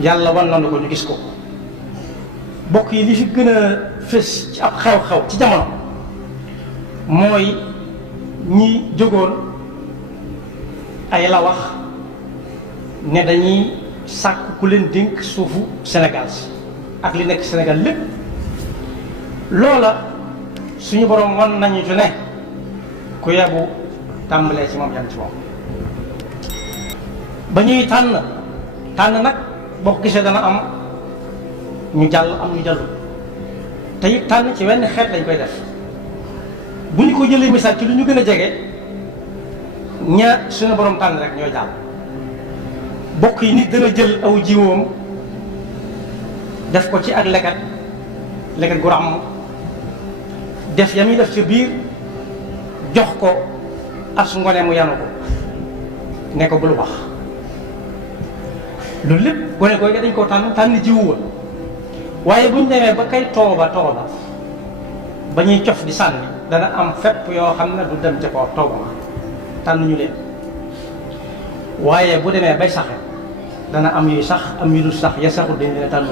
yàlla wan nañu ko ñu gis ko. bokk yi li fi gën a fës ci ab xew-xew ci jamono mooy ñi jógoon ay la wax ne dañuy sàkk ku leen dénk suufu Sénégal si ak li nekk Sénégal lépp. loola suñu borom wan nañu ci ne ku yebu tàmbalee ci moom yam ci moom. ba ñuy tànn nag boo ko gisee dana am ñu jàll am ñu jàll te it tànn ci wenn xeet lañ koy def. bu ñu ko jëlee misaal ci lu ñu gën a jege ña suñu borom tànn rek ñooy jàll. bokk yi nit dana jël aw jiwoom def ko ci ak leket gu ràmm def ya muy def ci biir jox ko as ngone mu yanu ko ne ko bul wax. loolu lépp gone googu dañ koo tànn jiwu wa waaye bu ñu demee ba kay tooba ba ñuy cof di sànni dana am fépp yoo xam ne du dem ca kaw tooba ma tànn ñu leen. waaye bu demee bay saxe dana am yuy sax am yu dul sax ya saxul dañ leen tànn.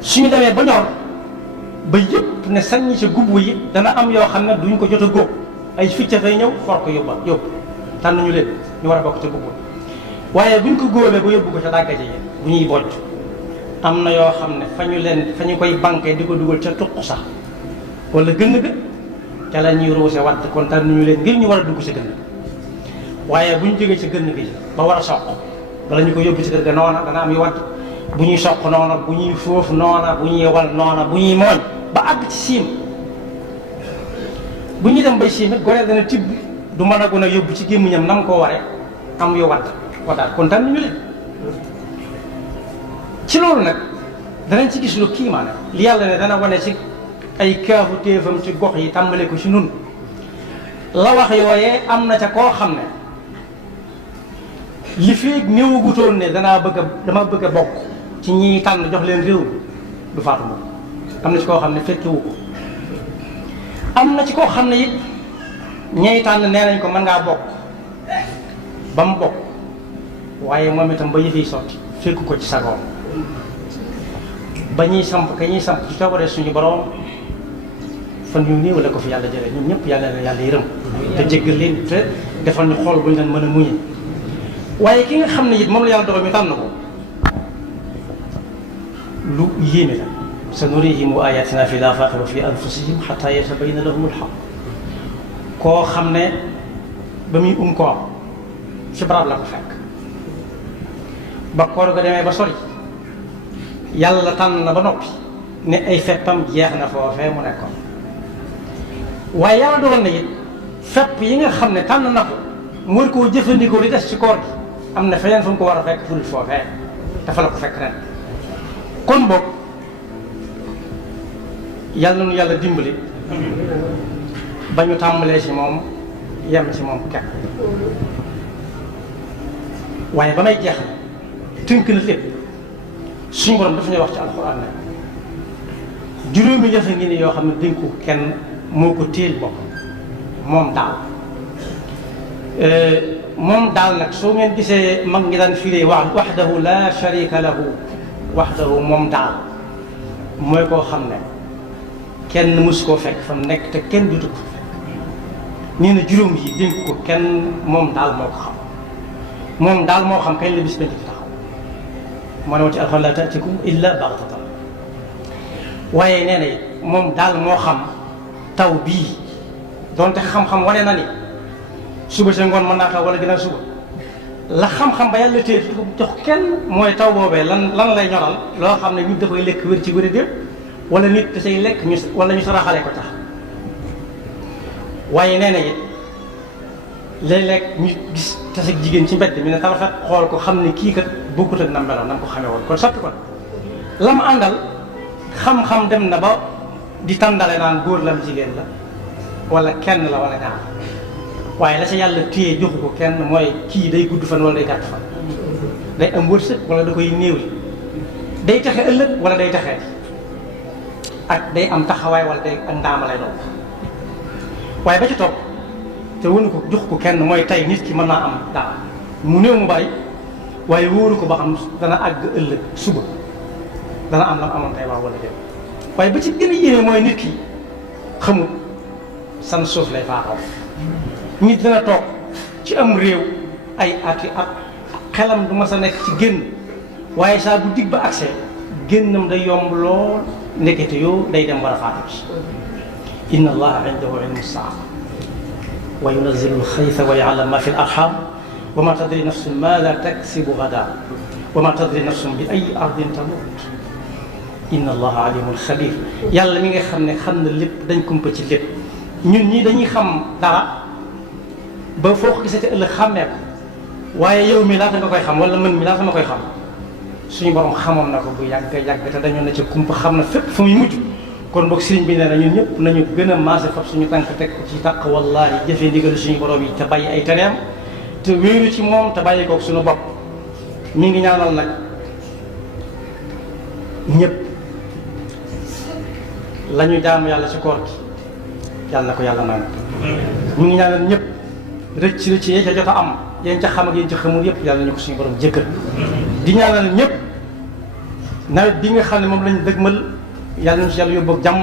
suñu demee ba ñor ba yëpp ne saññi sa gubb yi dana am yoo xam ne duñ ko jot a góob ay ficca fay ñëw for ko yóbbu tànn ñu leen ñu war a bokk ca gubb. waaye buñ ko góobee ba yóbbu ko ca dàggaje yi bu ñuy bojj am na yoo xam ne fa ñu koy banqué di ko dugal ca tuq sax wala gën ga ca la ñuy ruuse wadd kon tànn ñu leen ngir ñu war a dugg ci gën. waaye bu ñu jógee ci gën gi ba war a soq bala ñu ko yóbbu ci kër ga noona dana am yu wadd bu ñuy soq noona bu ñuy foofu noona bu ñuy wal noona bu ñuy mooñ ba àgg ci siim. bu ñuy dem bay siim it gone dana tibb du mën a gën a yóbbu ci gémmiñam nam koo waree am yu wadd wadaat kon tànn ñu leen. ci loolu nag danañ ci gis lu kiimaane li yàlla ne dana wane ci ay kaafu téefam ci gox yi tàmbale ko ci nun la wax yooyee am na ca koo xam ne li feeg néewagutoon ne dama bëgg a bokk ci ñi tànn jox leen réew du faatu moom. am na ci koo xam ne fekkewu ko am na ci koo xam ne it ñey tànn nee nañ ko mën ngaa bokk ba mu bokk waaye moom itam ba yëf yi sotti fekku ko ci sagoom ba ñuy samp ci coobare suñu borom fan yu néew la ko fi yàlla jëlee ñun ñëpp yàlla na yàlla yërëm te jéggal leen te defal ñu xool bu ñu leen mën a muñe. waaye ki nga xam ne it moom la yàlla dogal ñu tànn ko lu yéeme la sanurihim ayatina fi l-afaaqi wa fi anfusihim hatta yatabayyana lahum al-haqq. koo xam ne ba muy koor ci barab la ko fekk ba koor ga demee ba sori yàlla tànn na ba noppi ne ay feppam jeex na foofee mu nekkoon. waaye yàlla dogal na it fepp yi nga xam ne tànn na ko mu war koo jëfandikoo li des ci koor gi am na feneen fu mu ko war a fekk fu dul foofee dafa la ko fekk ren. kon boog yàlla na nu yàlla dimbali ba ñu tàmbalee ci moom yem ci moom kenn. waaye ba may jeexal tënk na lépp suñu borom dafa ñuy wax ci alxuraan ne juróomi yëf ngi ni yoo xam ne dénku kenn moo ko téel bopp moom daal nag soo ngeen gisee mag ngi daan firee waxdahu la sharika lahu waxdahu moom daal mooy koo xam ne kenn mësu koo fekk fa mu nekk te kenn du ko fekk. nee na juróom yi dénk ko kenn moom daal moo ko xam moom daal moo xam kañ la bis bañ ci taxaw moo ne woon ci alxuraan la taatikum illa baxtatan. waaye nee na it moom daal moo xam taw bii donte xam-xam wane na ni suba sa ngoon mën naa taw wala ginnaaw suba la xam-xam ba yàlla téye jox kenn mooy taw boobee lan lay ñoral loo xam ne nit da koy lekk wér ci wér dépp wala nit da say lekk wala ñu saraxalee ko tax. waaye nee na it léeg-léeg ñu gis tase ak jigéen ci mbedd mi ne tarafet xool ko xam ne kii kat bokkut ak na meloon na ko xamee woon kon soppi ko la mu àndal xam-xam dem na ba di tàndale naan góor lam jigéen la wala kenn la wala ñaar waaye la ca yàlla téye joxu ko kenn mooy kii day gudd fan wala day gàtt fan day am wërsëg wala da koy néewli day taxe ëllëg wala day taxee ak day am taxawaay wala day ak ndaama lay doon. waaye ba ci topp te wënu ko jox ko kenn mooy tey nit ki mën naa am dara mu néew mu bari waaye wóoru ko ba xam dana àgg ëllëg suba dana am la amoon tey wax wala déet waaye ba ci gën a yéeme mooy nit ki xamul san suuf lay faaxaw nit dana toog ci am réew ay ati at xelam du ma sa nekk ci génn waaye saa bu dig ba accès génnam day yomb lool ndekete yoo day dem war a faatu ci inna allaha indahu ilmu saa wa yunazzilu alxaytha wa ya'lamu ma fi al arham wa ma tadri nafsun maada taksibu gadan wa ma tadri nafsun bi ay ardin tamut inna allaha alimul xabir yàlla mi nga xam ne xam na lépp dañ kumpa ci lépp ñun ñii dañuy xam dara ba foo ko gisee te ëllëg xàmmee ko waaye yow mi laata nga koy xam wala mën mi laata ma koy xam suñu borom xamoon na ko bu yàgg yàgg te dañoo na ca kumpa xam na fépp fu muy mujj kon boog sëriñ bi nee na ñun ñëpp nañu gën a maase fab suñu tànk teg ko ci tàq wallaahi jëfee ndigal suñu borom yi te bàyyi ay tereem te wéeru ci moom te bàyyi koog suñu bopp mi ngi ñaanal nag ñëpp la ñu jaamu yàlla ci koor gi yàlla na ko yàlla naan ñu ngi ñaanal ñëpp rëcc rëcc yee ca jot a am yéen ca xam ak yéen ca xamul yëpp yàlla ñu ko suñu borom jëkkër di ñaanal ñëpp nawet bi nga xam ne moom lañu dëgmal yàlla nañu ci yàlla yóbbu ak jàmm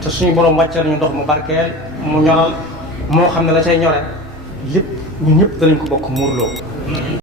te suñu borom wàccal ñu ndox mu barkeel mu ñoral moo xam ne la cay ñore lépp ñun ñëpp danañ ko bokk muurloo